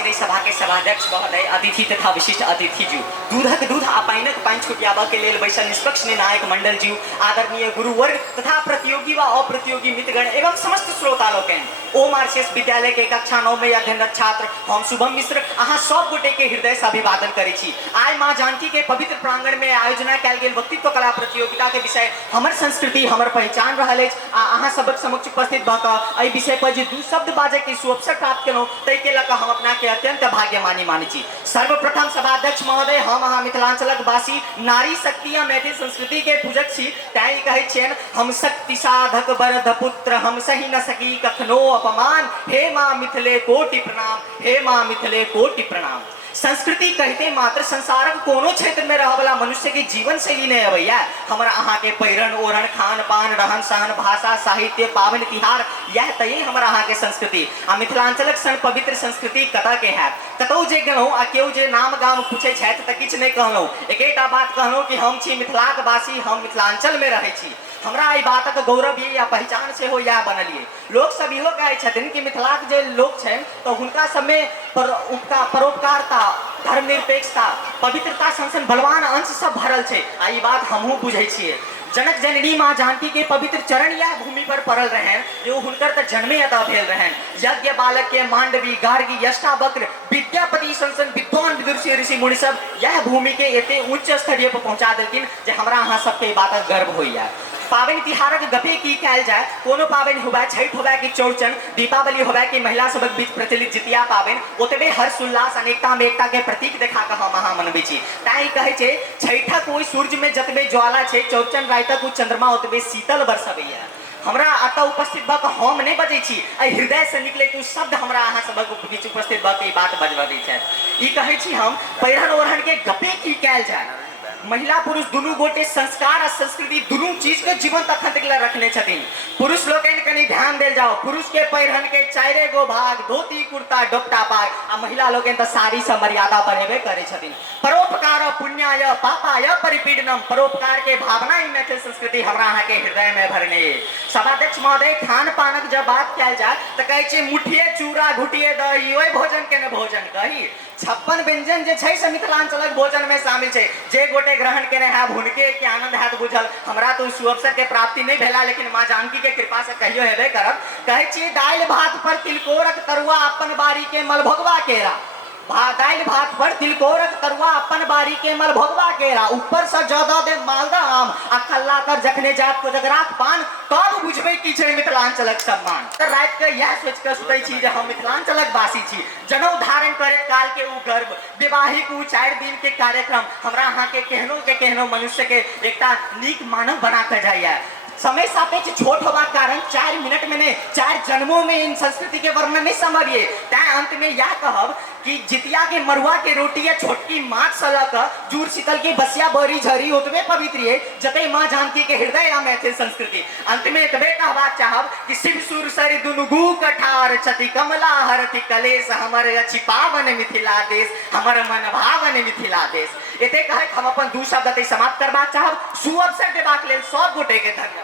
सिनै सभा के सभाध्यक्ष महोदय, अतिथि तथा विशिष्ट अतिथि ज्यू, दूधक दूध आ पानिक पानि छुटियाबा के लेल बैसल निष्पक्ष निर्णायक मंडल ज्यू, आदरणीय गुरुवर्ग तथा प्रतियोगी व अप्रतियोगी मित्रगण एवं समस्त श्रोता लोकनि, ओम आरसीएस विद्यालय के कक्षा 9 में अध्ययनरत छात्र हम शुभम मिश्र अहाँ सब गोटे के हृदय से अभिवादन करै छी। आइ माँ जानकी के पवित्र प्रांगण में आयोजना कयल गेल वक्तित्व कला प्रतियोगिता के विषय हमर संस्कृति हमर पहचान रहल अछि आ अहाँ सबक समक्ष उपस्थित भ क एहि विषय पर जे दू शब्द बाजे के सुअवसर प्राप्त केलहुँ ताहि के लऽ कऽ हम अपना के अत्यंत भाग्यमानी मानै छी। सर्वप्रथम सभाध्यक्ष महोदय, हम अहाँ मिथिलांचलक वासी नारी शक्ति आ मैथिल संस्कृति के पूजक छी, तैं कहै छियनि हम शक्ति साधक बरध पुत्र हम सही न सकी कखनो अपमान, हे माँ मिथिले कोटि प्रणाम, हे माँ मिथिले कोटि प्रणाम। संस्कृति कहते मात्र संसारक कोनो क्षेत्र में रह वाला मनुष्य के जीवन शैली नहीं अबैया। हमारा अहाँ के पहिरन ओढ़न खान पान रहन सहन भाषा साहित्य पावन तिहार यह तय हमारा अहाँ के संस्कृति आ मिथिलांचलक सन पवित्र संस्कृति कतऽ के है। कतौ जे गेलहुँ आ केओ जे नाम गाम पूछे छथि तऽ किछु नहीं कहलहुँ, एकेटा बात कहलहुँ कि हम छी मिथिलाक वासी, हम मिथिलांचल में रहै छी। हमरा एहि बातक गौरव ये या पहचान से हो या बनलिए। लोग सब इहो कहै छथिन कि मिथिलाक जे लोग छनि तऽ हुनका सबमे परोपकारता धर्मनिरपेक्षता पवित्रता सन बलवान अंश सब भरल छै आ ई बात हमहूँ बुझै छियै। जनक जननी माँ जानकी के पवित्र चरण यह भूमि पर पड़ल रहन जो हुनकर तऽ जन्मे अतः भेल रहन। यज्ञ बालक के मांडवी गार्गी यष्टावक्र विद्यापति सन विद्वान विदुषी ऋषि मुनि सब यह भूमि के एते उच्च स्तरीय पर पहुंचा देलखिन जे हमरा अहाँ सबके बातक गर्व होइया। पावन तिहारक गपे की कयल जाए, कोनो पावन हुए छठ हुए कि चौड़चन दीपावली हुए कि महिला सबक बीच प्रचलित जितिया पावन, ओतबे हर्ष उल्लास अनेकता में एकता के प्रतीक देखा के हम अहाँ मनबै छी। ताहि कहै छै छठक ओहि सूर्य में जतबे ज्वाला छै, चौड़चन रातिक ओ चंद्रमा ओतबे शीतल बरसबैया। हमरा अतः उपस्थित भऽ कऽ हम नहीं बजै छी, हृदय से निकले तो शब्द हमरा अहाँ सबक बीच उपस्थित भऽ के बात बजबै छथि। ई कहै छी हम पहिरन ओढ़न के गपे की कयल जाए। महिला पुरुष दुनू गोटे संस्कार और संस्कृति दुनू चीज के जीवन तखन तक रखने छथिन। पुरुष लोग कनी ध्यान देल जाओ, पुरुष के पहिरन के 4 गो भाग धोती कुर्ता डोपटा पाग आ महिला लोग तो साड़ी से मर्यादा बढ़ेबे करे छथिन। परोपकार पुण्याय पापाय परिपीडनम, परोपकार के भावना ही मैथिल संस्कृति हमरा अहाँ के हृदय में भरने। सभाध्यक्ष महोदय, खान पानक जब बात कयल जाए तो कहै छै मुठिए चूड़ा घुटिए दही ओहि भोजन के न भोजन कही। 56 व्यंजन जे छै से मिथिलांचलक भोजन में शामिल छै, जे गोटे ग्रहण केने है हुनके के आनंद हैत बुझल। हमरा तो सुअवसर के प्राप्ति नहीं भेला, लेकिन माँ जानकी के कृपा से कहियो हेबे करब। कहै छी दालि भात पर तिलकोरक तरुआ अपन बारी के मलभोगवा केरा, दालि भात पर तिलकोरक तरुआ अपन बारी के मलभोगवा केरा, ऊपर से जदऽ दे मालदह आम आ खल्ला कर जखने जात कोजगराक पान, तब बुझबै की छै मिथिलांचलक सम्मान। तऽ राति के यह सोच के सुतै छी जे हम मिथिलांचलक वासी छी। जनऊ धारण करैत काल के उ गर्व, विवाहिक उ 4 दिन के कार्यक्रम हमरा अहाँ के केहनो मनुष्य के एकटा नीक मानव बना के जाइया। समय सापेक्ष छोट होगा कारण 4 मिनट में नहीं 4 जन्मों में इन संस्कृति के वर्णन नहीं संभविए। तैं अंत में यह कहब कि जितिया के मरुआ के रोटी या छोटकी माछ से लऽ जूड़ शीतल की बसिया बरी झरी ओतबे पवित्र है जते माँ जानकी के हृदय आ मैथिल संस्कृति। अंत में एतबे कहबाक चाहब कि शिव सुर सर दुनु गु कठार छति कमला हरति कलेश, हमर अछि पावन मिथिला देश, हमर मन भावन मिथिला देश। एते कहैत हम अपन 2 शब्द समाप्त करबाक चाहब। सुअवसर देबाक लेल सब गोटे के धन्यवाद।